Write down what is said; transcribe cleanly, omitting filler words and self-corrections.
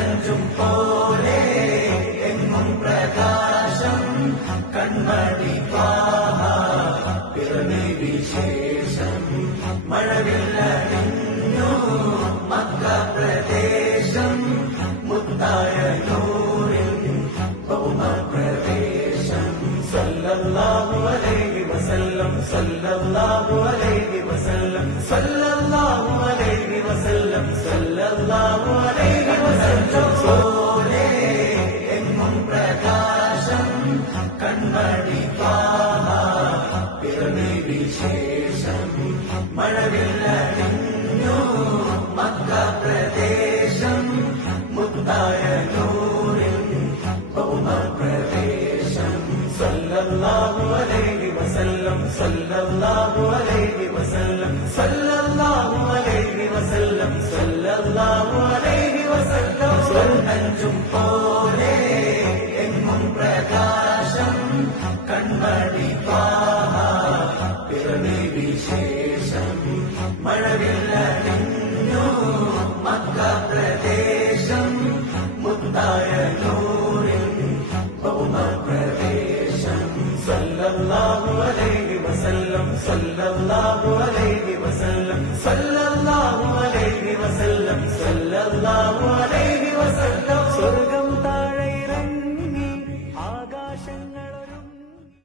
സ്വർണ്ണഞ്ചും പോലെ എങ്ങും പ്രകാശം കൺമണി പിറവി വിശേഷം മഴവില്ലണിഞ്ഞു മക്ക പ്രദേശം മുത്തായ നൂറിൽ ഭൗമപ്രവേശം സല്ലല്ലാഹു അലൈഹി വസല്ലം സല്ലല്ലാഹു അലൈഹി വസല്ലം സല്ലല്ലാഹു അലൈഹി വസല്ലം സല്ലല്ലാഹു അലൈഹി വസല്ലം പോലെ എങ്ങും പ്രകാശം കൺമണി പിറവി വിശേഷം മഴവില്ലണിഞ്ഞു മക്ക പ്രദേശം മുത്തായ നൂറിൽ ഭൗമപ്രവേശം സല്ലല്ലാഹു അലൈഹി വസല്ലം സല്ലല്ലാഹു അലൈഹി വസല്ലം സല്ലല്ലാഹു അലൈഹി വസല്ലം സല്ലല്ലാഹു അലൈഹി വസല്ലം സ്വർണ്ണഞ്ചും പോലെ എങ്ങും പ്രകാശം കൺമണി പിറവി വിശേഷം മഴവില്ലണിഞ്ഞു മക്ക പ്രദേശം മുത്തായ നൂറിൽ ഭൗമപ്രവേശം സല്ലല്ലാഹു അലൈഹി വസല്ലം സല്ലല്ലാഹു